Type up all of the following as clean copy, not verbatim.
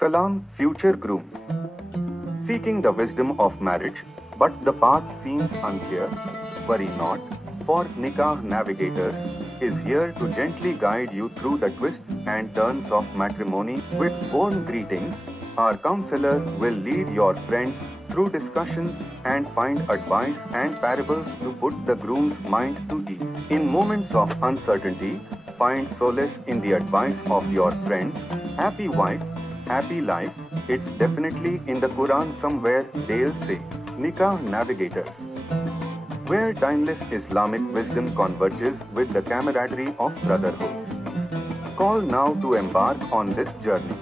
Salam, future grooms. Seeking the wisdom of marriage, but the path seems unclear. Worry not, for Nikah Navigators is here to gently guide you through the twists and turns of matrimony. With warm greetings, our counselor will lead your friends through discussions and find advice and parables to put the groom's mind to ease. In moments of uncertainty, find solace in the advice of your friends. Happy wife, happy life. It's definitely in the Quran somewhere, they'll say. Nikah Navigators, where timeless Islamic wisdom converges with the camaraderie of brotherhood. Call now to embark on this journey.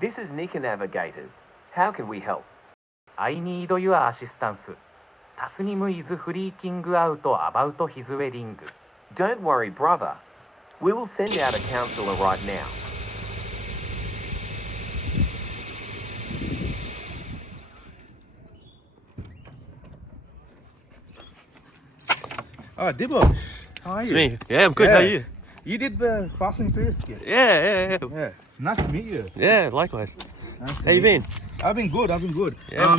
This is Nikah Navigators. How can we help? I need your assistance. Tasnim is freaking out about his wedding. Don't worry, brother. We will send out a counsellor right now. Oh, Dibbo, how are you? It's me. Yeah, I'm good. How are you? You did the Fast and Furious skit. Yeah. Yeah, nice to meet you. Yeah, likewise. Nice to How you meet been? I've been good. Yeah.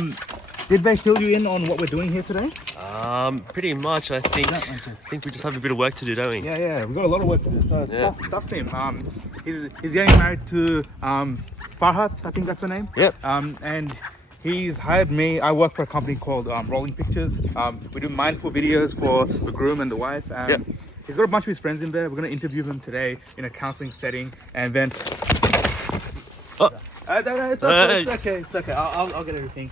Did they fill you in on what we're doing here today? Pretty much. I think we just have a bit of work to do, don't we? Yeah, we've got a lot of work to do. So Yeah. that's him. He's getting married to Farhat, I think that's her name. Yep. And he's hired me. I work for a company called Rolling Pictures. We do mindful videos for the groom and the wife. Yep. He's got a bunch of his friends in there. We're going to interview them today in a counseling setting, and then. Oh. No, it's okay. It's okay. I'll get everything.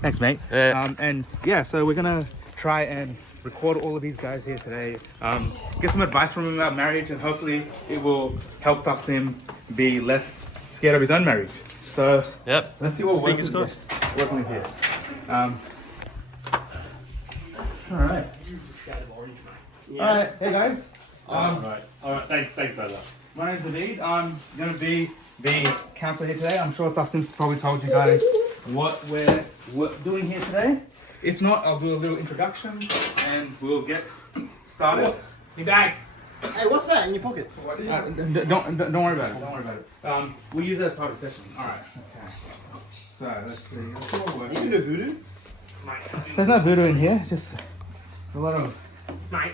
Thanks, mate. Yeah. So we're gonna try and record all of these guys here today. Get some advice from him about marriage, and hopefully it will help Tasnim be less scared of his own marriage. So Yep. let's see what we're Fingers crossed. working with here. All right. All right. Hey guys. All right. Thanks, brother. My name's David. I'm going to be the counselor here today. I'm sure Tassim's probably told you guys what we're doing here today. If not, I'll do a little introduction and we'll get started. Be back. Hey, what's that in your pocket? Don't worry about it. Don't worry about it. We'll use it as part of the session. All right. Okay. So let's see. Let's see what we're You do voodoo? There's no voodoo in here. Just a lot of. Mate.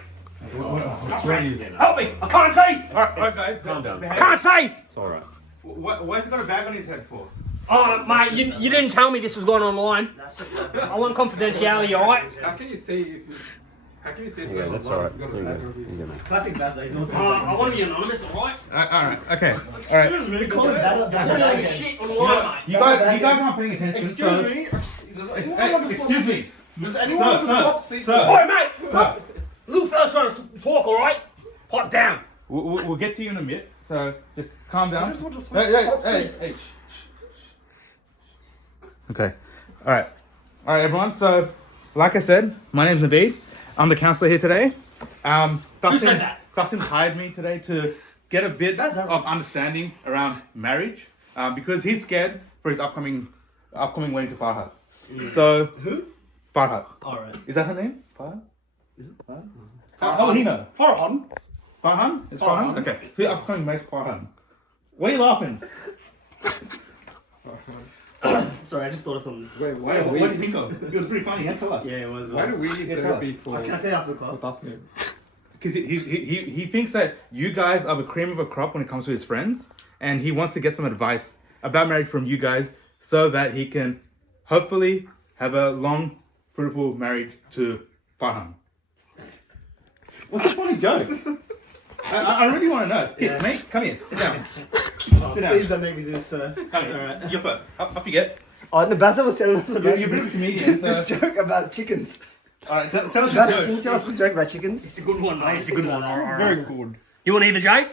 What are you using? Help me! I can't see! All right, guys. Calm down. I Can't see! It's all right. Why's he got a bag on his head for? Oh, mate, you didn't tell me this was going online. That's just I want confidentiality, alright? How can you see if you? How can you see? Yeah, that's all right. There you go, mate. classic Bazza. He's always I want to be anonymous, alright? All right. Okay. All right. Excuse me. call it I Bazza. want to shit online, mate. You guys aren't paying attention. Excuse me. me. Excuse me. Does anyone Sir. Oi, mate! Sir. Little fella's trying to talk, alright? Pipe down. We'll get to you in a minute. So just calm down. I just want to Hey, top hey, seats. hey. Okay. All right, everyone. So, like I said, my name's Naveed. I'm the counselor here today. Who said that? Dustin hired me today to get a bit of understanding around marriage because he's scared for his upcoming wedding to Farhat. So, Who? Farhat. Alright. Is that her name? Farhat? Is it? Farhat? How would he know? Farhan. Farhan? It's Farhan. Farhan? Okay. Who's upcoming mate Farhan? Why are you laughing? Sorry, I just thought of something. Wait, why What are we? do you think of? It was pretty funny. Yeah, tell us. Yeah, it was. Why do we get happy for Can I say after the class? Tasnim? Because he thinks that you guys are the cream of a crop when it comes to his friends, and he wants to get some advice about marriage from you guys so that he can hopefully have a long, fruitful marriage to Farhan. What's the funny joke? I really want to know. Here, Yeah. mate, come here. Sit down. Oh, Sit down. please don't make me do this, sir. Come here. Alright. You're first. Up you get. Oh, the Bazza was telling us about You're a British comedian. this So, joke about chickens. all right, tell us Bazza, your can you joke. tell us this joke about chickens? It's a good one, mate. It's a good one. Very good. You want to hear the joke?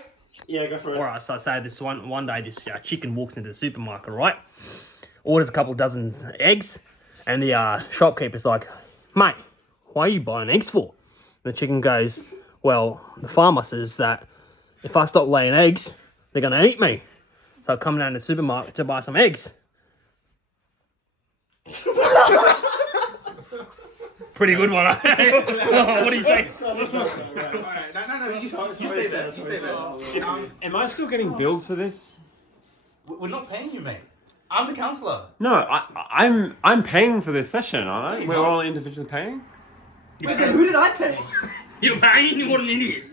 Yeah, go for it. Alright, so say this one day this chicken walks into the supermarket, right? Orders a couple dozen eggs, and the shopkeeper's like, mate, why are you buying eggs for? And the chicken goes, well, the farmer says that if I stop laying eggs, they're going to eat me. So I come down to the supermarket to buy some eggs. Pretty good one. What do you say? Alright, no, you stay there. You stay there. Am I still getting billed for this? We're not paying you, mate. I'm the counsellor. No, I'm paying for this session, aren't I? you're We're not. all individually paying? Wait, then who did I pay? You're paying? You what an idiot.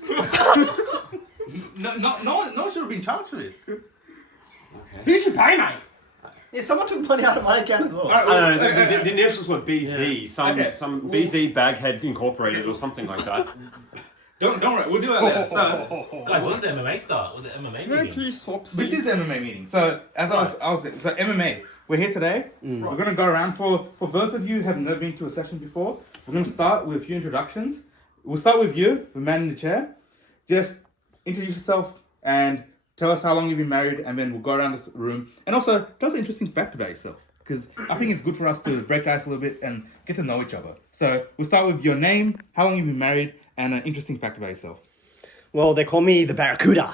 No one should have been charged for this. You should pay, mate. Yeah, someone took money out of my account as well. I don't know, the initials were BZ, Okay. some BZ Baghead Incorporated or something like that. Don't worry, we'll do that later. So Guys, when's the MMA start? With the MMA meeting? this is the MMA meeting. So as I was saying, so MMA. We're here today. We're gonna go around for those of you who have never been to a session before. We're gonna start with a few introductions. We'll start with you, the man in the chair. Just introduce yourself and tell us how long you've been married, and then we'll go around this room. And also, tell us an interesting fact about yourself, because I think it's good for us to break ice a little bit and get to know each other. So we'll start with your name, how long you've been married, and an interesting fact about yourself. Well, they call me the Barracuda.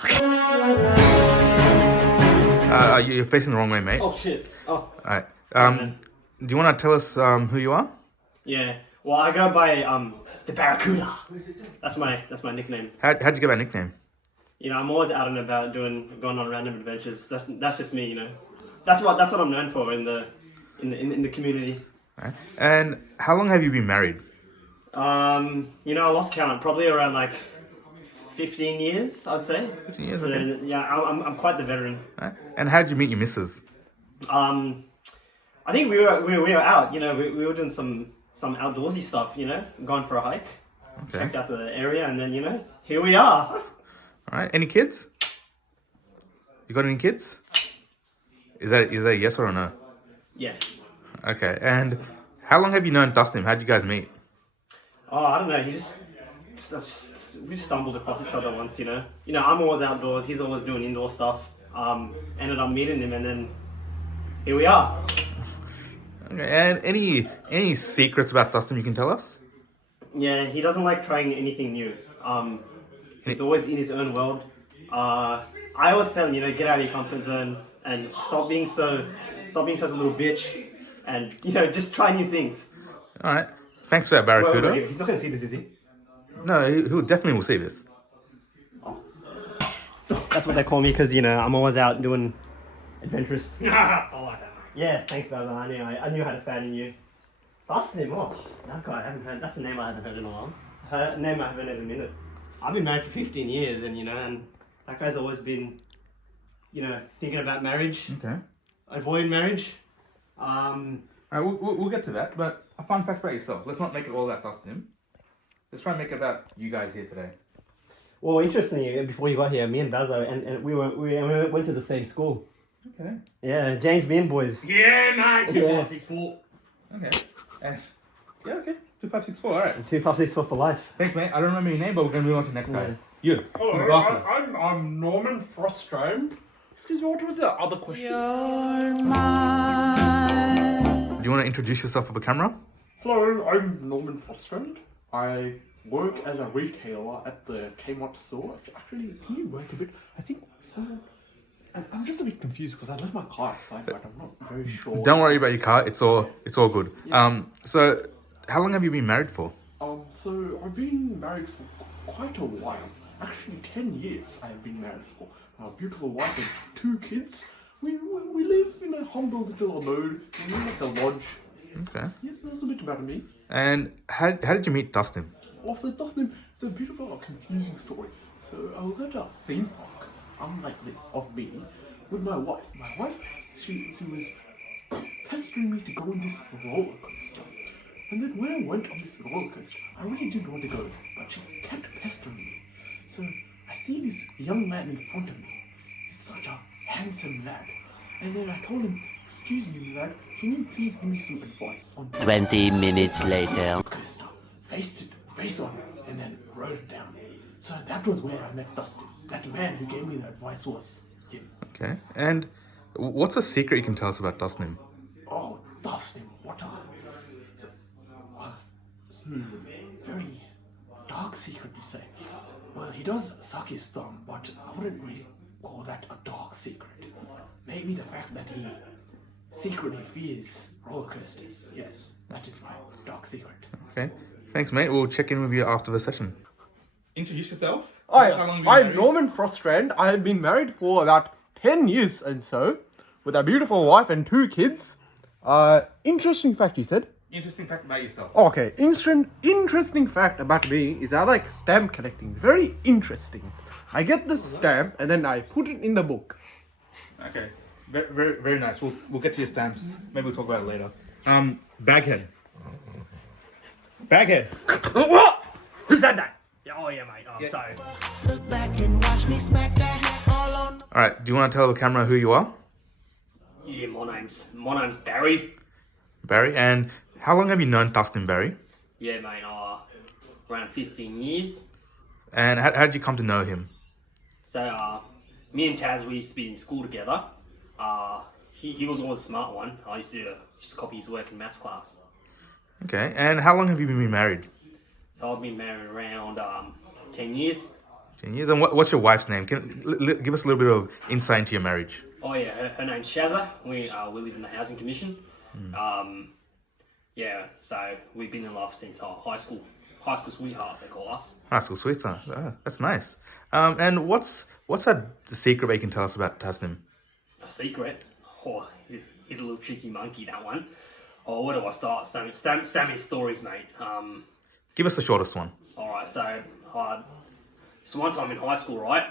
You're facing the wrong way, mate. Oh shit. Oh. Alright. Do you want to tell us who you are? Yeah. Well, I go by the Barracuda. That's my nickname. How'd you get that nickname? You know, I'm always out and about going on random adventures. That's just me, you know. That's what I'm known for in the community. Right. And how long have you been married? You know, I lost count. Probably around like 15 years, I'd say. 15 years, So, okay. yeah, I'm quite the veteran. Right. And how'd you meet your missus? I think we were out. You know, we were doing some outdoorsy stuff. You know, going for a hike. Okay. Checked out the area, and then you know, here we are. Alright. Any kids? You got any kids? Is that a yes or a no? Yes. Okay. And how long have you known Dustin? How'd you guys meet? Oh, I don't know. We stumbled across each other once. You know, I'm always outdoors. He's always doing indoor stuff. Ended up meeting him, and then here we are. Okay. And any secrets about Dustin you can tell us? Yeah, he doesn't like trying anything new. He's always in his own world. I always tell him, you know, get out of your comfort zone and stop being such a little bitch, and you know, just try new things. Alright. Thanks for that, Barracuda. Wait, he's not gonna see this, is he? No, he definitely will see this. That's what they call me because you know I'm always out doing adventurous. I like that. Yeah, thanks, Basil. I knew I had a fan in you. Dustin, oh, that guy I haven't heard. That's a name I haven't heard in a while. A name I haven't heard in a minute. I've been married for 15 years, and you know, and that guy's always been, you know, thinking about marriage, Okay. avoiding marriage. Alright, we'll get to that, but a fun fact about yourself. Let's not make it all about Dustin. Let's try and make it about you guys here today. Well, interestingly, before you got here, me and Bazo, and we went to the same school. Okay. Yeah, James Bean boys. Yeah, mate. 2564. Okay. Yeah, okay. 2564, alright. 2564 for life. Thanks, mate. I don't remember your name, but we're going to move on to the next guy. Yeah. You. With the glasses. I'm Norman Frostrom. Excuse me, what was the other question? Do you want to introduce yourself with a camera? Hello, I'm Norman Frostrom. I work as a retailer at the Kmart store. Actually, can you wait a bit? I think so. I'm just a bit confused because I left my car outside, but I'm not very sure. Don't worry about your car. It's all good. So how long have you been married for? So I've been married for quite a while. Actually, 10 years I have been married for. My beautiful wife and 2 kids. We live in a humble little abode. We live like a lodge. Okay. Yes, that's a bit about me. And how did you meet Dustin? Also, Dustin, it's a bit of a confusing story. So I was at a theme park, unlikely of me, with my wife. My wife, she was pestering me to go on this roller coaster. And then when I went on this roller coaster, I really didn't want to go, but she kept pestering me. So I see this young man in front of me. He's such a handsome lad. And then I told him, excuse me, lad, can you please give me some advice on 20 minutes later. coaster, face on, and then wrote it down. So that was where I met Dustin. That man who gave me the advice was him. Okay. And what's a secret you can tell us about Dustin? Oh, Dustin, what a very dark secret to say. Well, he does suck his thumb, but I wouldn't really call that a dark secret. Maybe the fact that he secretly fears roller coasters. Yes, that is my dark secret. Okay. Thanks, mate. We'll check in with you after the session. Introduce yourself. Tell us how long you've been I'm married. Norman Frostrand. I have been married for about 10 years and so, with a beautiful wife and 2 kids. Interesting fact, you said? Interesting fact about yourself. Okay, interesting fact about me is I like stamp collecting. Very interesting. I get the stamp and then I put it in the book. Okay. Very, very, very nice. We'll get to your stamps. Maybe we'll talk about it later. Baghead. Baghead. What? Who said that? Oh yeah, mate. Oh, sorry. All right. Do you want to tell the camera who you are, Yeah, my name's Barry. Barry? And how long have you known Dustin, Barry? Yeah, mate. Around 15 years. And how did you come to know him? So, me and Taz, we used to be in school together. He was always a smart one. I used to just copy his work in maths class. Okay. And how long have you been married? So I've been married around 10 years. 10 years. And what's your wife's name? Give us a little bit of insight into your marriage. Oh yeah, her name's Shazza. We live in the housing commission. Yeah, so we've been in love since high school. High school sweethearts, they call us. High school sweetheart. That's nice. And what's that secret that you can tell us about Dustin? A secret? Oh, he's a little tricky monkey, that one. Oh, where do I start? So many stories, mate. Give us the shortest one. Alright, so one time in high school, right?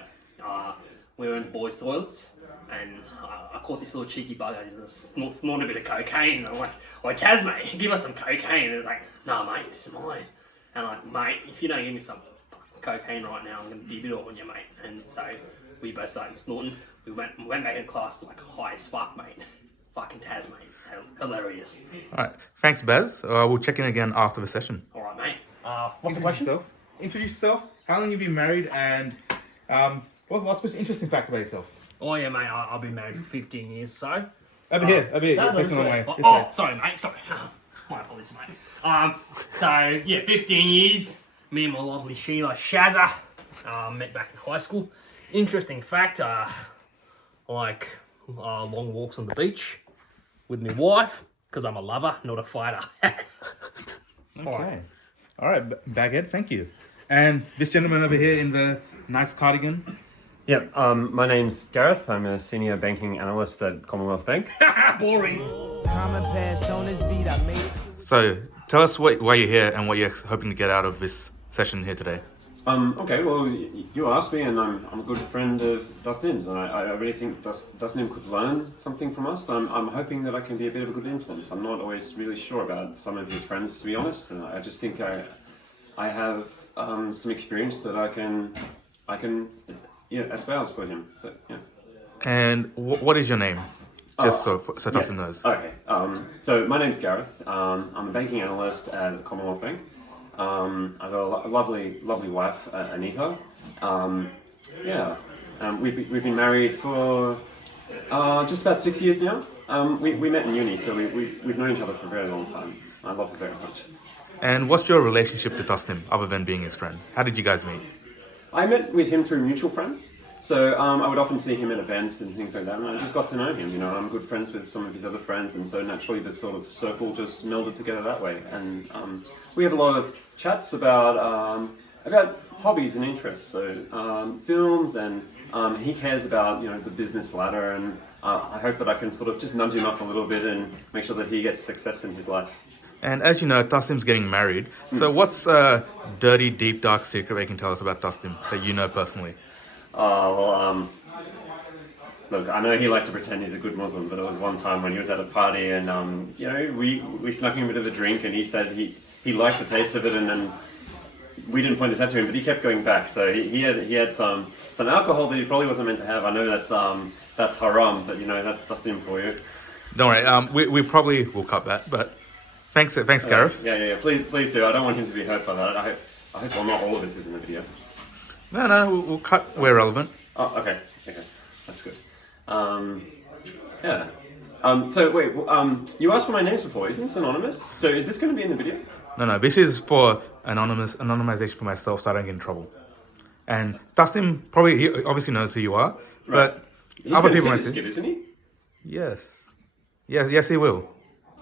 We were in the boys' toilets, and I caught this little cheeky bugger. He's snorting a bit of cocaine, and I'm like, "Oh, Taz, mate, give us some cocaine." And he's like, "No, mate, this is mine." And I'm like, "Mate, if you don't give me some cocaine right now, I'm gonna dip it all on you, mate." And so we both started snorting. We went back in class like high as fuck, mate. Fucking Taz, mate. Hilarious. All right. Thanks, Bez. We'll check in again after the session. Alright, mate. What's the question? Introduce yourself. How long have you been married? And what's the last most interesting fact about yourself? Oh yeah, mate. I've been married for 15 years, so. Over here. that's Yes, this way. Oh, sorry, mate. Sorry. My apologies, mate. So yeah, 15 years. Me and my lovely Sheila Shazza met back in high school. Interesting fact. I like long walks on the beach with my wife because I'm a lover, not a fighter. Okay. All right, Baghead. Thank you. And this gentleman over here in the nice cardigan. Yep. My name's Gareth. I'm a senior banking analyst at Commonwealth Bank. Boring. So tell us why you're here and what you're hoping to get out of this session here today. Okay, well, you asked me, and I'm a good friend of Dustin's, and I really think Dustin could learn something from us. I'm hoping that I can be a bit of a good influence. I'm not always really sure about some of his friends, to be honest, and I just think I have some experience that I can espouse for him. So yeah. And what is your name? Just so Dustin knows. Okay. So my name's Gareth. I'm a banking analyst at the Commonwealth Bank. I've got a lovely wife, Anita. We've been married for just about 6 years now. We met in uni, so we've known each other for a very long time. I love her very much. And what's your relationship to Dustin, other than being his friend? How did you guys meet? I met with him through mutual friends. So I would often see him at events and things like that, and I just got to know him. I'm good friends with some of his other friends, and so naturally this sort of circle just melded together that way. And we have a lot of chats about hobbies and interests. So films, and he cares about the business ladder, and I hope that I can sort of just nudge him up a little bit and make sure that he gets success in his life. And as you know, Dustin's getting married. So what's a dirty, deep, dark secret you can tell us about Dustin that you know personally? Look, I know he likes to pretend he's a good Muslim, but there was one time when he was at a party and, we snuck him a bit of a drink, and he said he liked the taste of it, and then we didn't point this out to him, but he kept going back. So he had some alcohol that he probably wasn't meant to have. I know that's haram, but that's Dustin for you. Don't worry, we probably will cut that, but thanks Gareth. Yeah, please do. I don't want him to be hurt by that. I hope not all of this is in the video. No, we'll cut where relevant. Oh, okay, that's good. Yeah. So wait, you asked for my names before. Isn't this anonymous? So is this going to be in the video? No, this is for anonymization for myself, so I don't get in trouble. And Dustin he obviously knows who you are, but He's other going to people see might this skit, isn't he? Yes, he will.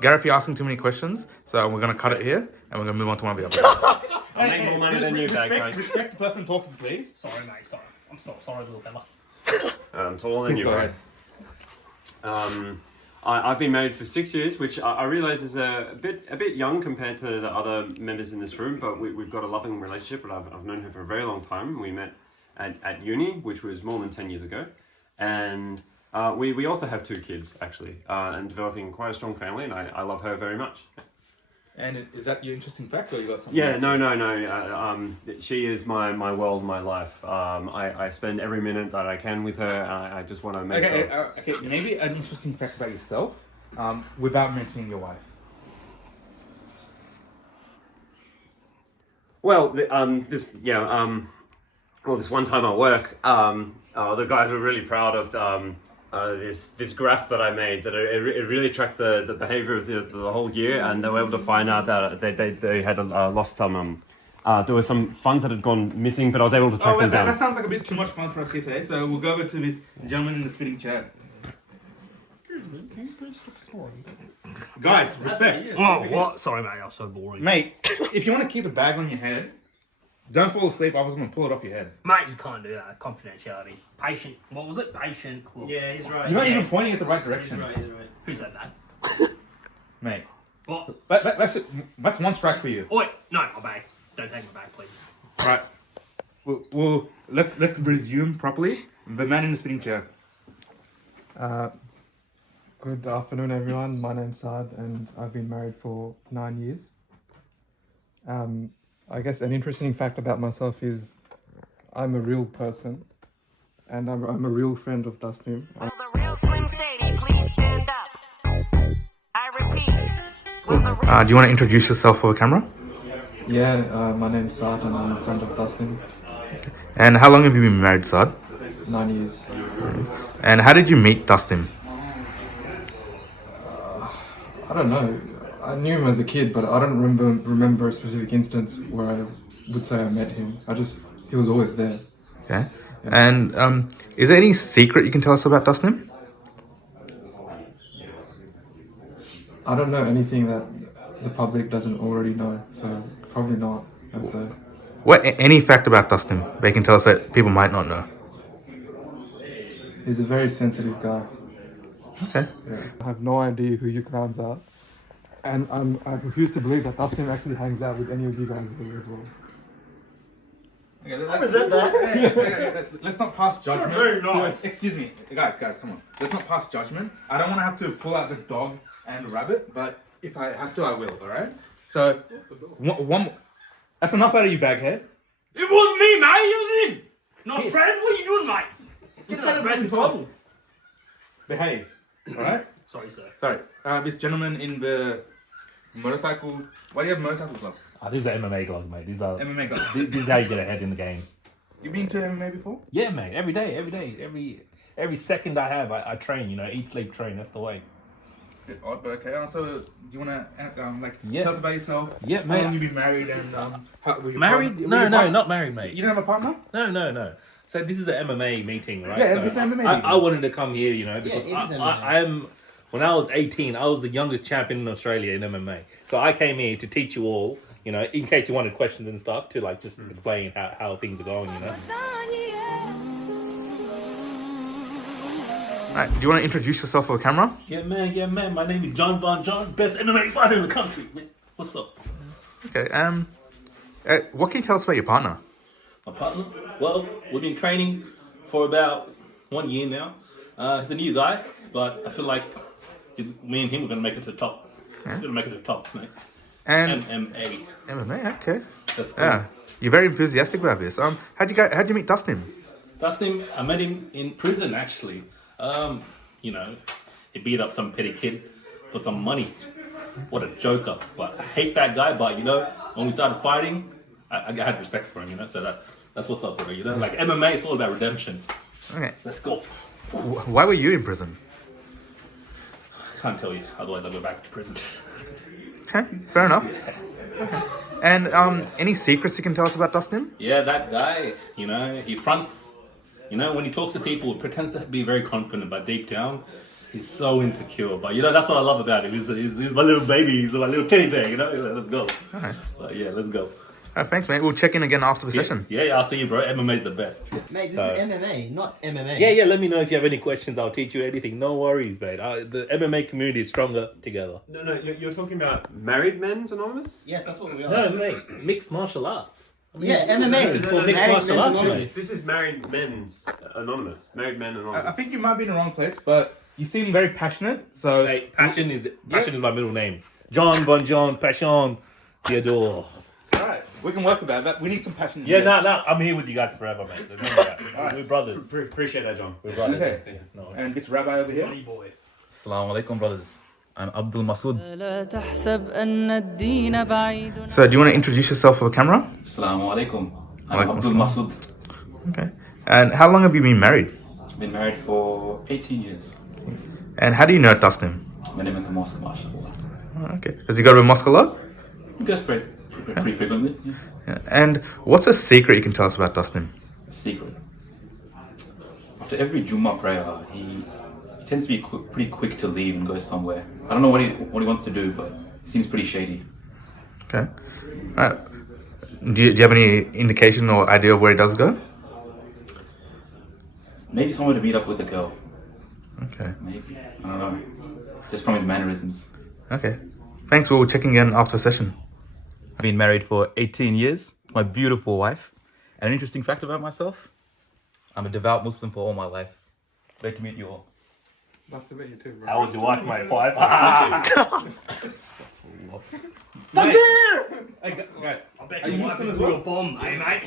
Gareth, you're asking too many questions, so we're gonna cut it here and we're gonna move on to one of the other. I make more money than you, Bagface. Respect the person talking, please. Sorry, mate. Sorry. I'm so sorry, little fella. I'm taller than you, Go right? ahead. I've been married for 6 years, which I realise is a bit young compared to the other members in this room, but we've got a loving relationship, and I've known her for a very long time. We met at uni, which was more than 10 years ago, and we also have 2 kids, actually, and developing quite a strong family, and I love her very much. And is that your interesting fact, or you got something? Yeah, else? no. She is my world, my life. I spend every minute that I can with her. I just want to make her... Okay, maybe an interesting fact about yourself, without mentioning your wife. Well, this one time at work, the guys were really proud of this graph that I made. That it really tracked the behavior of the whole year, and they were able to find out that they had lost some. There were some funds that had gone missing, but I was able to track them down. That sounds like a bit too much fun for us here today. So we'll go over to this gentleman in the spinning chair. Excuse me, can you please stop snoring? Guys, respect. Oh, what? Sorry, mate. I'm so boring. Mate, if you want to keep a bag on your head, don't fall asleep. I was going to pull it off your head. Mate, you can't do that. Confidentiality. Patient. What was it? Patient club. Yeah, he's right. You're not even pointing at the right direction. He's right. Who said that? Mate. What? That's one strike for you. Oh, wait. No, my bag. Don't take my bag, please. Right. Well, let's resume properly. The man in the spinning chair. Good afternoon, everyone. My name's Saad, and I've been married for 9 years. I guess an interesting fact about myself is I'm a real person, and I'm a real friend of Dustin. Will the real Slim Shady please stand up? I repeat. Do you want to introduce yourself for the camera? Yeah, my name's Saad, and I'm a friend of Dustin. And how long have you been married, Saad? 9 years. And how did you meet Dustin? I don't know. I knew him as a kid, but I don't remember a specific instance where I would say I met him. He was always there. Okay. And is there any secret you can tell us about Dustin? I don't know anything that the public doesn't already know, so probably not, I'd say. Any fact about Dustin that you can tell us that people might not know? He's a very sensitive guy. Okay. Yeah. I have no idea who you clowns are. And I refuse to believe that Dustin actually hangs out with any of you guys here as well. Okay, let's not pass judgment. Very nice. Excuse me, guys, come on. Let's not pass judgment. I don't want to have to pull out the dog and rabbit, but if I have to, I will. All right. So, one. That's enough out of you, baghead. It was me, mate. It was him. Not friend. What are you doing, mate? Get us back in trouble. Behave. All right. Sorry, sir. Sorry. This gentleman in the motorcycle. Why do you have motorcycle gloves? These are MMA gloves, mate. These are MMA gloves. This is how you get ahead in the game. You been to MMA before? Yeah, mate. Every day, every second I have, I train. You know, eat, sleep, train. That's the way. Bit odd, but okay. Also, do you wanna Yeah. tell us about yourself? Yeah, How mate. long you been married and was your Married? partner- No, not married, mate. You don't have a partner? No. So this is an MMA meeting, right? Yeah, so it's an MMA meeting. I wanted to come here, you know, because it is MMA. I am. When I was 18, I was the youngest champion in Australia in MMA. So I came here to teach you all, you know, in case you wanted questions and stuff, to like just explain how things are going, you know. Alright, do you want to introduce yourself for the camera? Yeah, man. My name is John Von John, best MMA fighter in the country, man. What's up? Okay. What can you tell us about your partner? My partner? Well, we've been training for about 1 year now. He's a new guy, but I feel like me and him are going to make it to the top. We're going to make it to the top, mate. And MMA. MMA, okay. That's cool. Yeah, you're very enthusiastic about this. How'd you meet Dustin? Dustin, I met him in prison, actually. You know, he beat up some petty kid for some money. What a joker. But I hate that guy, but you know, when we started fighting, I had respect for him, you know, so that's what's up, bro, you know? Like, MMA is all about redemption. Okay. Let's go. Why were you in prison? Can't tell you, otherwise I'll go back to prison. Okay, fair enough. Okay. And any secrets you can tell us about Dustin? Yeah, that guy, you know, he fronts, you know, when he talks to people, he pretends to be very confident, but deep down, He's so insecure, but you know that's what I love about him. He's my little baby. He's my little teddy bear. You know, let's go. Alright. Yeah, let's go. Thanks, mate. We'll check in again after the session. Yeah, I'll see you, bro. MMA's the best. Mate, this is MMA, not MMA. Yeah. Let me know if you have any questions. I'll teach you anything. No worries, mate. The MMA community is stronger together. No, you're talking about Married Men's Anonymous? Yes, that's what we are. No, mate. Mixed martial arts. Yeah, MMA This is is for mixed Married martial Men's arts, Anonymous. mate. This is Married Men's Anonymous. Married Men Anonymous. I think you might be in the wrong place, but you seem very passionate. So Mate, passion is my middle name. John Von John Passion Theodore. Alright, we can work about that. We need some passion. Yeah, no, I'm here with you guys forever, mate. Remember that. We're brothers. Appreciate that, John. We're brothers. Okay. No. And this rabbi over here. Assalamu alaikum, brothers. I'm Abdul Masood. So, do you want to introduce yourself for the camera? Assalamu alaikum. I'm Alaikum Abdul assalam. Masood. Okay. And how long have you been married? I've been married for 18 years. And how do you know Tasnim? My name is the mosque, mashallah. Okay. Does he go to a mosque a lot? You guys pray pretty frequently. Yeah. Yeah. And what's a secret you can tell us about Tasnim? A secret. After every Jummah prayer, he tends to be pretty quick to leave and go somewhere. I don't know what he wants to do, but it seems pretty shady. Okay. Do you have any indication or idea of where he does go? Maybe somewhere to meet up with a girl. Okay. Maybe. I don't know. Just from his mannerisms. Okay. Thanks. We'll check again after the session. I've been married for 18 years. My beautiful wife. And an interesting fact about myself, I'm a devout Muslim for all my life. Great to meet you all. Nice to meet you too, bro. How was your wife, mate? 5? I bet your wife is a real bomb, eh, mate?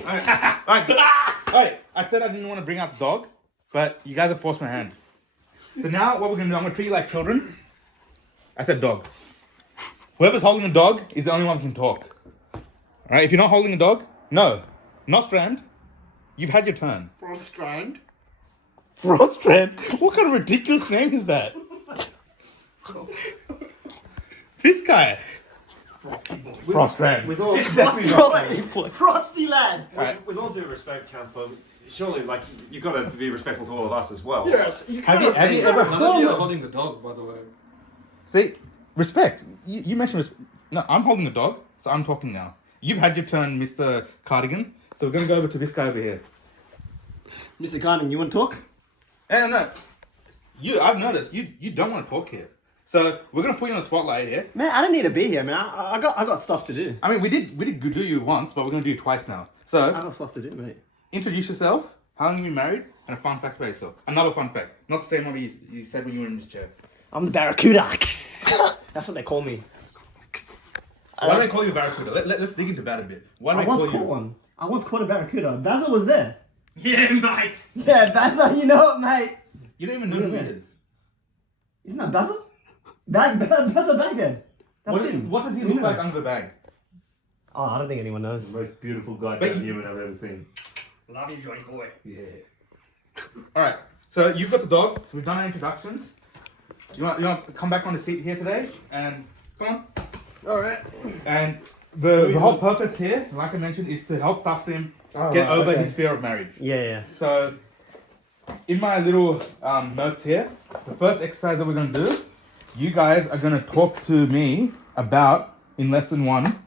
Hey, I said I didn't want to bring out the dog, but you guys have forced my hand. So now what we're going to do, I'm going to treat you like children. I said dog. Whoever's holding the dog is the only one who can talk. Alright, if you're not holding a dog, no. Nostrand, you've had your turn. Frostrand. Frostrand? What kind of ridiculous name is that? This guy. Frostrand. With all Frosty lad. with all due respect, Counsellor, surely like you've got to be respectful to all of us as well. Yes. Have you ever None of you are holding the dog, by the way. See, respect. You mentioned respect. No, I'm holding the dog, so I'm talking now. You've had your turn, Mr. Cardigan. So we're going to go over to this guy over here. Mr. Carden, you want to talk? No. I've noticed, you don't want to talk here. So we're going to put you on the spotlight here. Man, I don't need to be here, man. I got stuff to do. I mean, we did do you once, but we're going to do you twice now. So I got stuff to do, mate. introduce yourself, how long have you been married, and a fun fact about yourself. Another fun fact. Not the same one you said when you were in this chair. I'm the Barracuda. That's what they call me. Why do they call you Barracuda? Let's dig into that a bit. Why do they call you? one. I once caught a Barracuda. Basil was there. Yeah, mate. Yeah, Basil, you know it, mate. You don't even know who he is. Isn't that Basil? Basil Baghdad. That's him. What does he look like under the bag? Oh, I don't think anyone knows. Most beautiful goddamn human I've ever seen. Love you, Johnny boy. Yeah. Alright, so you've got the dog. We've done our introductions. You want to come back on the seat here today? And come on. Alright. And the whole purpose here, like I mentioned, is to help Taslim get over his fear of marriage. Yeah. So, in my little notes here, the first exercise that we're going to do, you guys are going to talk to me about, in lesson 1,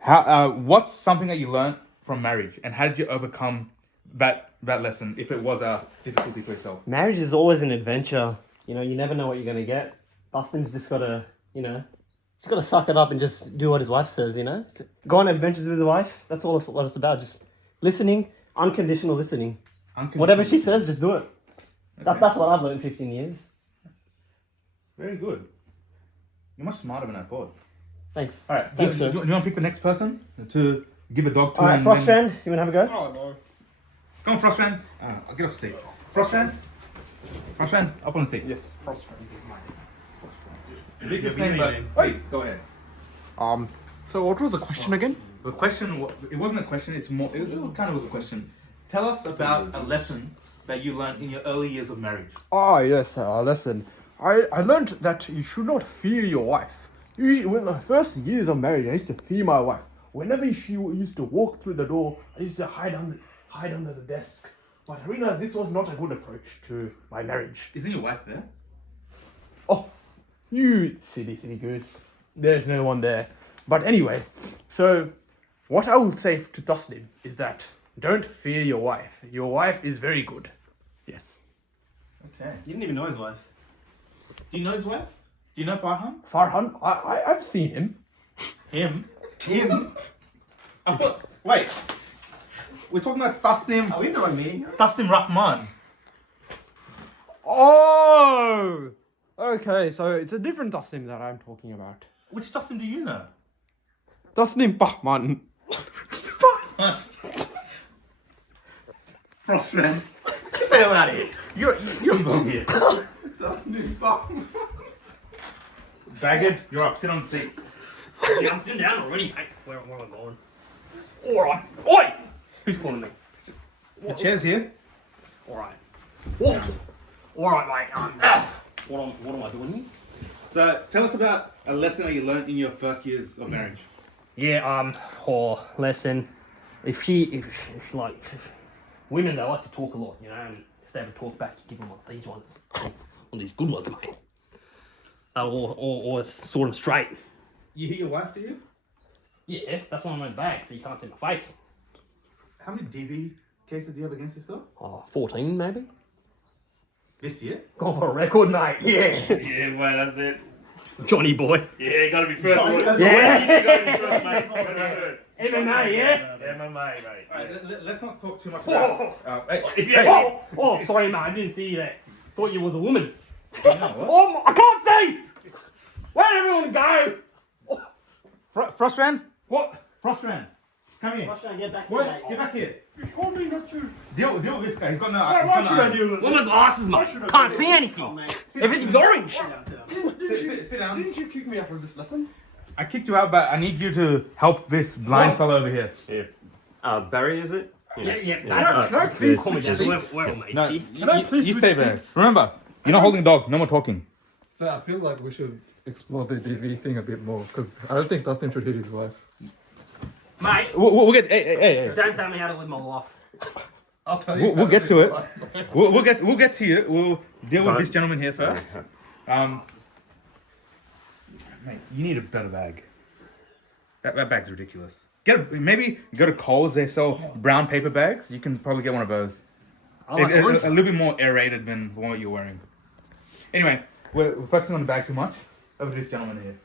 how what's something that you learned from marriage, and how did you overcome that lesson, if it was a difficulty for yourself? Marriage is always an adventure. You know, you never know what you're going to get. Dustin's just got to, he's got to suck it up and just do what his wife says, Go on adventures with his wife. That's all what it's about. Just listening, unconditional listening. Whatever she says, just do it. Okay. That's what I've learned in 15 years. Very good. You're much smarter than I thought. Thanks. Alright, Thanks, do sir. you want to pick the next person to give a dog to? Alright, Frostrand, you want to have a go? Oh, no. Come on, Frostrand. I'll get off the seat. Frostran, up on the seat. Yes, Frostrand is mine. Biggest name, but please, go ahead. So what was the question again? The question, it wasn't a question, it kind of was a question. Tell us about a lesson that you learned in your early years of marriage. Ah, yes, lesson. I learned that you should not fear your wife. Usually, when the first years of marriage, I used to fear my wife. Whenever she used to walk through the door, I used to hide under the desk. But I realized this was not a good approach to my marriage. Isn't your wife there? Oh, you silly goose. There's no one there. But anyway, so what I will say to Tasnim is that don't fear your wife. Your wife is very good. Yes. Okay. You didn't even know his wife. Do you know his wife? Do you know Farhan? Farhan, I've seen him. Him? Him? I thought, wait. We're talking about Tasnim. Are we in the wrong meeting? Tasnim Rahman. Oh! Okay, so it's a different Tasnim that I'm talking about. Which Tasnim do you know? Tasnim Bahman. Frostman. Get the hell out of here. You're bogey. Tasnim Bahman. Bagged, you're up. Sit on the seat. Yeah, I'm sitting down already, mate. Where am I going? Alright. Oi! Who's calling me? The chair's here. Alright. Whoa. Alright, mate. What am I doing here? So, tell us about a lesson that you learned in your first years of marriage. Yeah, for lesson, if she like, women, they like to talk a lot, you know, and if they ever talk back, you give them like these ones. All these good ones, mate. They'll always sort them straight. You hit your wife, do you? Yeah, that's why I'm in bag, so you can't see my face. How many DV cases do you have against yourself? 14 maybe? This year? Gone for a record, mate. Yeah. Yeah, boy, that's it. Johnny boy. Yeah, you gotta be first. Yeah. You gotta be first, mate. You gotta be first. MMA, yeah? MMA, mate. Alright, let's not talk too much about Sorry, mate, I didn't see that. Thought you was a woman. You know what? Oh, I can't see! Where'd everyone go? Frostran? What? Frostran, come here. Russian, get back Wait, here. get back here. You told me not to. Deal with this guy. He's got no Why should I deal with What are my glasses, mate? should I Can't do see anything. Everything's orange. Sit down. Didn't you kick me out of this lesson? I kicked you out, but I need you to help this blind fellow over here. Barry, is it? Yeah. Can I please Call me switch Jazz. seats? We're all mates No, here. you stay there. Remember, you're not holding dog. No more talking. So I feel like we should explore the DV thing a bit more, because I don't think Dustin should hit his wife. Mate, We'll get. Hey. don't tell me how to live my life. I'll tell you. We'll get to it. We'll get to you. We'll deal with this gentleman here first. Mate, you need a better bag. That bag's ridiculous. Maybe go to Kohl's. They sell brown paper bags. You can probably get one of those. I like orange. A little bit more aerated than what you're wearing. Anyway, we're focusing on the bag too much. Over to this gentleman here.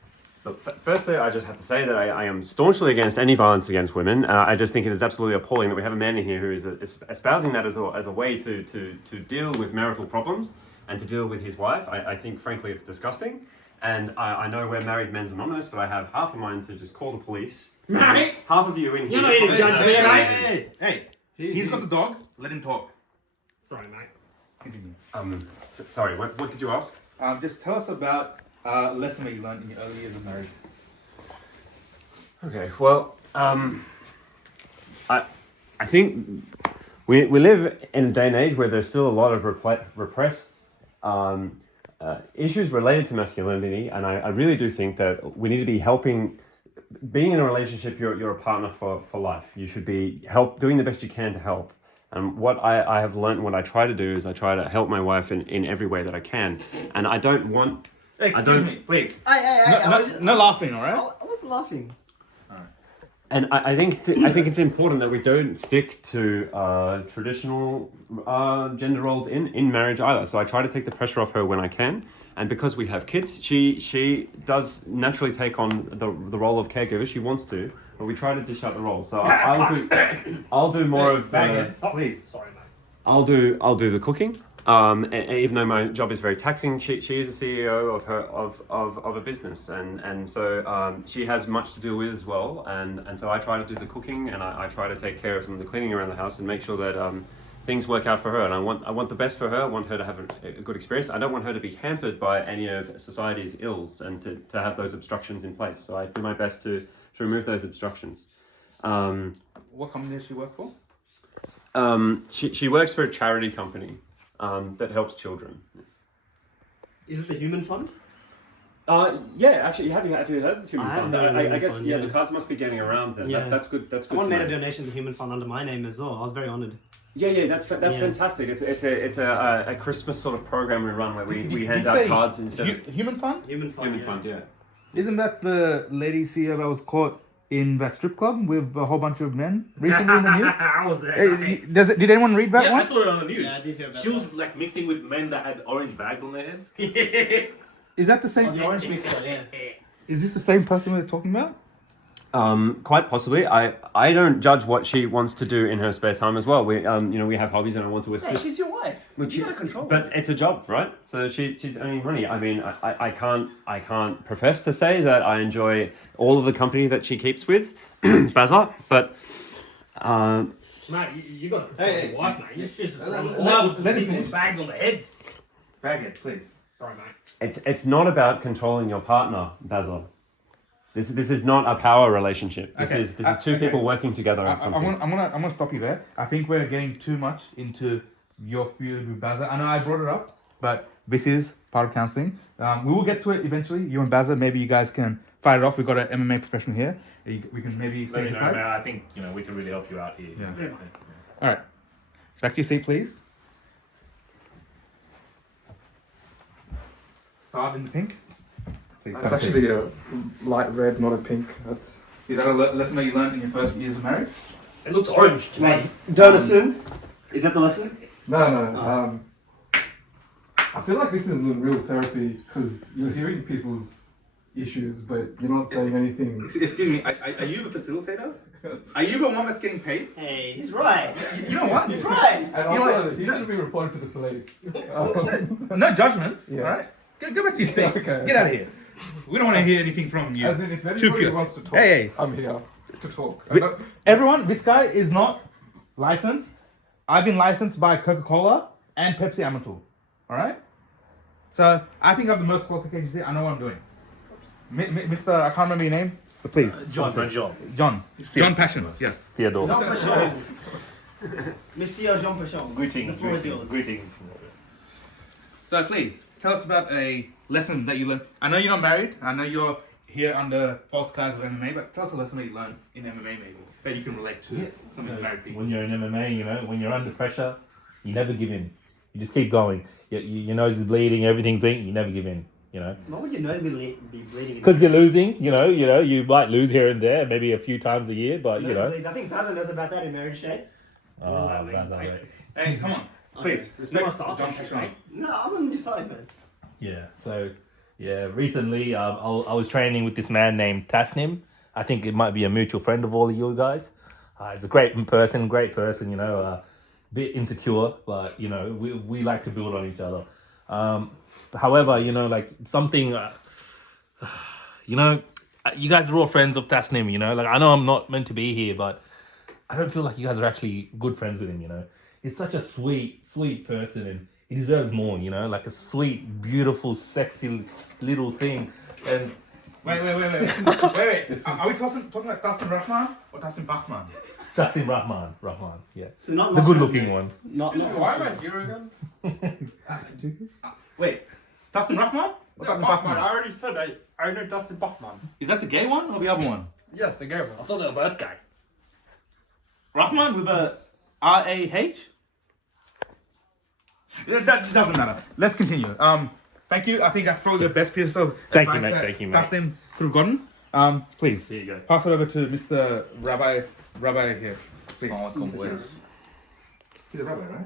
Look, firstly, I just have to say that I am staunchly against any violence against women. I just think it is absolutely appalling that we have a man in here who is espousing that as a way to deal with marital problems and to deal with his wife. I think, frankly, it's disgusting. And I know we're married men's anonymous, but I have half a mind to just call the police. Mate! Half of you in here. You're not even judging me, mate. Hey! He's got the dog. Let him talk. Sorry, mate. Continue. Sorry, what did you ask? Just tell us about a lesson that you learned in your early years of marriage. Okay, well, I think we live in a day and age where there's still a lot of repressed issues related to masculinity, and I really do think that we need to be helping. Being in a relationship, you're a partner for life. You should be doing the best you can to help. And what I have learned, and what I try to do, is I try to help my wife in every way that I can. And I don't want... Excuse me, please. I No laughing, all right? I wasn't laughing. And I think it's important that we don't stick to traditional gender roles in marriage either. So I try to take the pressure off her when I can. And because we have kids, she does naturally take on the role of caregiver. She wants to, but we try to dish out the role. So I'll do more of the... Please. Sorry, mate. I'll do the cooking. Even though my job is very taxing, she is a CEO of a business, and so she has much to deal with as well. And so I try to do the cooking, and I try to take care of some of the cleaning around the house and make sure that things work out for her. And I want the best for her. I want her to have a good experience. I don't want her to be hampered by any of society's ills and to have those obstructions in place. So I do my best to remove those obstructions. What company does she work for? She works for a charity company that helps children. Is it the Human Fund? Yeah, actually, have you heard of the Human I Fund? haven't heard of the I Human guess Fund, yeah, yeah. the cards must be getting around then. Yeah. That's good. That's Someone good. made a donation to the Human Fund under my name as well. I was very honoured. Yeah, that's fantastic. It's a Christmas sort of program we run where we hand out cards instead of Human Fund. Human Fund. Yeah. Isn't that the lady CEO that was caught in that strip club with a whole bunch of men recently in the news? I was there. Did anyone read that Yeah, one? I saw it on the news. Yeah, I did hear about She was like mixing with men that had orange bags on their heads. Is that the same? the orange mixer, yeah. Is this the same person we're talking about? Quite possibly. I don't judge what she wants to do in her spare time as well. We we have hobbies and I want to assist. Yeah, she's your wife. Which You gotta control but it's a job, right? So she's earning money. I mean, I can't profess to say that I enjoy all of the company that she keeps with, Bazza, but Mate, you got to control Hey, your wife, mate. You're just let me people's finish. bags on their heads. Bag it, please. Sorry, mate. it's not about controlling your partner, Bazza. This is not a power relationship. This is two people working together on something. I'm gonna stop you there. I think we're getting too much into your feud with Bazza. I know I brought it up, but this is part of counselling. We will get to it eventually. You and Bazza, maybe you guys can fight it off. We've got an MMA professional here. We can maybe Let me stage a know, fight. man. I think we can really help you out here. Yeah. All right, back to your seat, please. Saab in the pink. Please, It's actually a light red, not a pink. Is that a lesson that you learned in your first years of marriage? It looks orange to me. Don't assume. Is that the lesson? No. I feel like this is real therapy because you're hearing people's issues, but you're not saying anything. Excuse me, are you the facilitator? Are you the one that's getting paid? Hey, he's right. You know what? He's right. And also, he should be reported to the police. No judgments, Yeah. all right? Go back to your seat. Okay. Get out of here. We don't want to hear anything from you. As in, if Too anybody pure. wants to talk, Hey. I'm here to talk. Everyone, this guy is not licensed. I've been licensed by Coca-Cola and Pepsi Amatul. All right? So I think I have the most qualifications here. I know what I'm doing. Mr. I can't remember your name, but please. John. John Passion. Yes. Theodore. Jean Pachon. Monsieur Jean Pachon. Greetings. The floor is yours. Greetings. So please, tell us about a lesson that you learned. I know you're not married. I know you're here under false skies of MMA, but tell us a lesson that you learned in MMA maybe that you can relate to some of these married people. When you're in MMA, when you're under pressure, you never give in. You just keep going. Your nose is bleeding, everything's bleeding. You never give in. Why would your nose be bleeding? Because you're losing. You might lose here and there, maybe a few times a year, but Nosebleeds. I think Bazza knows about that in marriage, Shay. Oh, that's all right. Hey, come on. Please, respect John Passion. No, I'm on your side, man. Yeah. So, recently I was training with this man named Tasnim. I think it might be a mutual friend of all of you guys. He's a great person. Bit insecure, but we like to build on each other. However, something. You guys are all friends of Tasnim. I know I'm not meant to be here, but I don't feel like you guys are actually good friends with him. He's such a sweet person, and he deserves more. Like a sweet, beautiful, sexy little thing. And Wait. Are we talking about Dustin Rahman or Dustin Bachman? Dustin Rahman, yeah. So not the good-looking one. Not Why am I here again? Wait, Dustin Rahman or Dustin Bachman? I already said I know Dustin Bachman. Is that the gay one or the other one? Yes, the gay one. I thought they were both gay. Rahman with a R-A-H? That doesn't matter. Let's continue. Thank you. I think that's probably the best piece of Thank you, advice mate. that Thank you, mate. Dustin could have gotten. Please. Here you go. Pass it over to Mr. Rabbi here. Please. boys. He's a rabbi, right?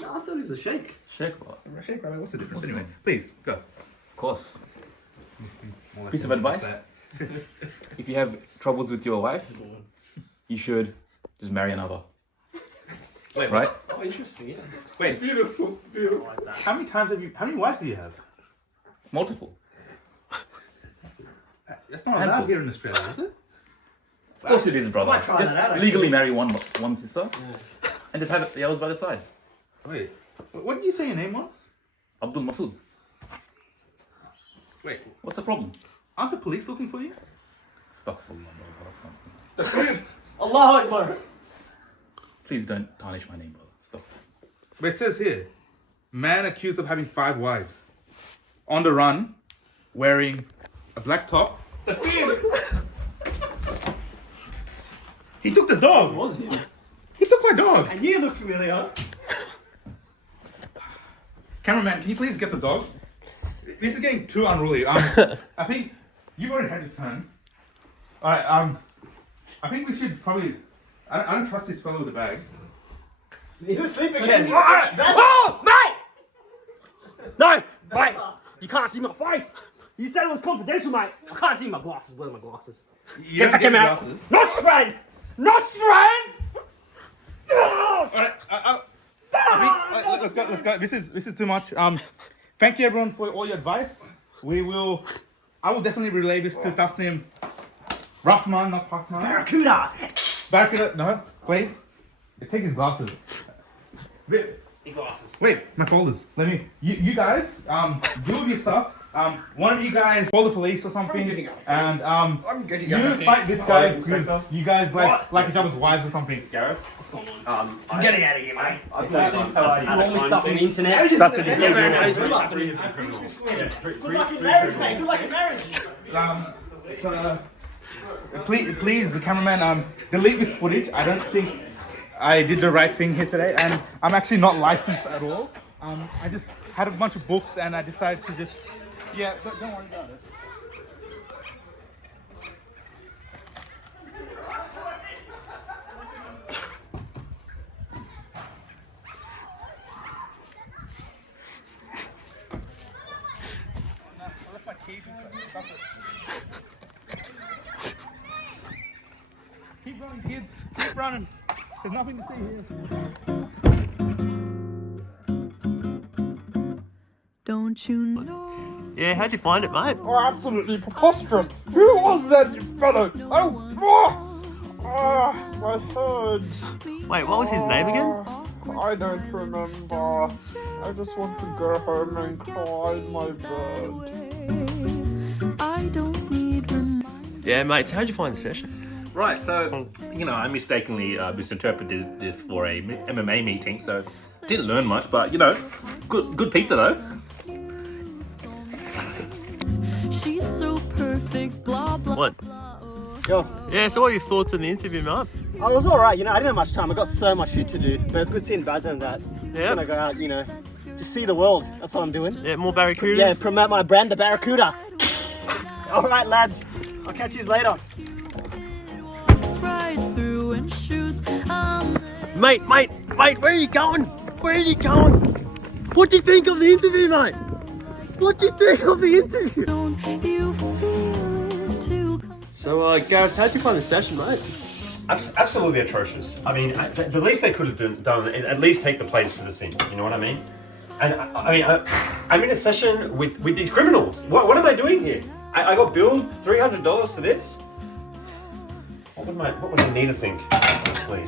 No, I thought he was a sheikh. Sheikh rabbi. What's the difference? Anyway, please go. Of course. Piece of advice. If you have troubles with your wife, you should just marry another. Wait, right? Oh, interesting. Yeah. Wait. Beautiful. How many wives do you have? Multiple. That's not allowed here in Australia, is it? Of course it is, brother. I might try Just that out, actually. legally marry one sister and just have the others by the side. Wait. What did you say your name was? Abdul Masood. Wait. What's the problem? Aren't the police looking for you? Astaghfirullah, brother. That sounds good. Allahu Akbar. Please don't tarnish my name, brother. Stop. But it says here, man accused of having 5 wives, on the run, wearing a black top. He took the dog. Was he? He took my dog. And you look familiar. Cameraman, can you please get the dogs? This is getting too unruly. I think you've already had your turn. Alright, I think we should probably. I don't trust this fellow with the bag. He's asleep again. Oh, mate! No, mate! You can't see my face! You said it was confidential, mate! I can't see my glasses. Where are my glasses? You don't get out! glasses. Nostrand! Nostrand! Alright, I think, let's go. This is too much. Thank you everyone for all your advice. I will definitely relay this to Tasnim. Rahman, not Pakman. Barracuda! Barracuda, no, please. Take his glasses. Wait, my folders. Let me. You guys, deal with your stuff. One of you guys call the police or something, and I'm good to go. you fight this guy because you guys like each other's wives or something. Gareth? What's going on? I'm getting out of here, mate. You want me stuff on the internet? That's the difference. Good luck in marriage, mate. Good luck in marriage. So, please, the cameraman, delete this footage. I don't think I did the right thing here today, and I'm actually not licensed at all. I just had a bunch of books, and I decided to just, don't worry about it. Keep running, kids. Keep running. There's nothing to see here. Don't you know? Yeah, how'd you find it, mate? Oh, absolutely preposterous. Who was that fellow? My head. Wait, what was his name again? I don't remember. I just want to go home and cry in my bed. I don't need Yeah, mate, so how'd you find the session? Right, so, I mistakenly misinterpreted this for a MMA meeting, so didn't learn much, but, good pizza though. She's so perfect, blah blah. What? Yo. Yeah, so what are your thoughts on the interview, mate? Oh, it was alright, I didn't have much time. I got so much shit to do. But it's good seeing Baz and that. Yeah. I'm gonna go out, just see the world. That's what I'm doing. Yeah, more barracudas? Yeah, promote my brand, the Barracuda. Alright, lads. I'll catch you later. Right through and shoots. Mate, where are you going? Where are you going? What do you think of the interview, mate? What do you think of the interview? Don't you feel it too? So, Gareth, how'd you find the session, mate? Absolutely atrocious. I mean, the least they could have done is at least take the players to the scene. You know what I mean? And I'm in a session with these criminals. What am I doing here? I got billed $300 for this. What would I need to think, honestly?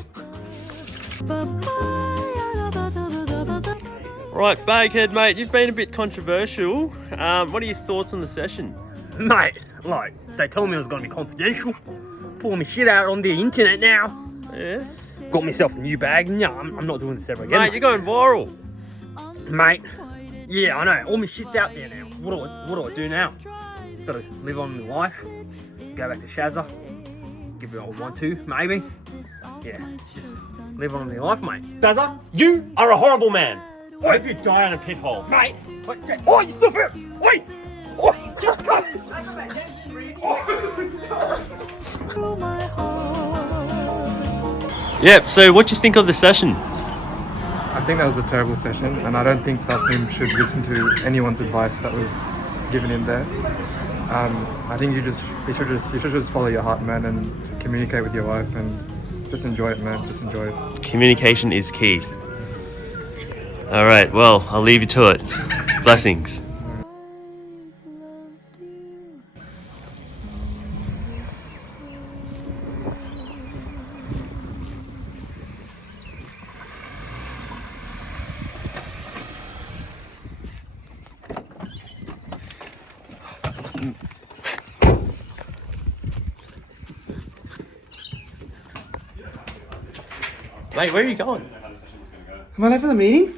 Right, Baghead, mate, you've been a bit controversial. What are your thoughts on the session? Mate, they told me it was going to be confidential. Pulling me shit out on the internet now. Yeah? Got myself a new bag. No, I'm not doing this ever again. Mate, you're going viral. Mate, yeah, I know. All my shit's out there now. What do I do now? Just got to live on my life. Go back to Shazza. Give it a 1-2, maybe. Yeah, just live on my life, mate. Shazza, you are a horrible man. I hope you die in a pit hole. Mate! Oh, you still feel? Oi! Oh, just cut it! Yep, so what do you think of the session? I think that was a terrible session, and I don't think Tasnim should listen to anyone's advice that was given in there. I think you should just follow your heart, man, and communicate with your wife, and just enjoy it, man. Just enjoy it. Communication is key. All right, well, I'll leave you to it. Blessings. Mate, where are you going? Am I late for the meeting?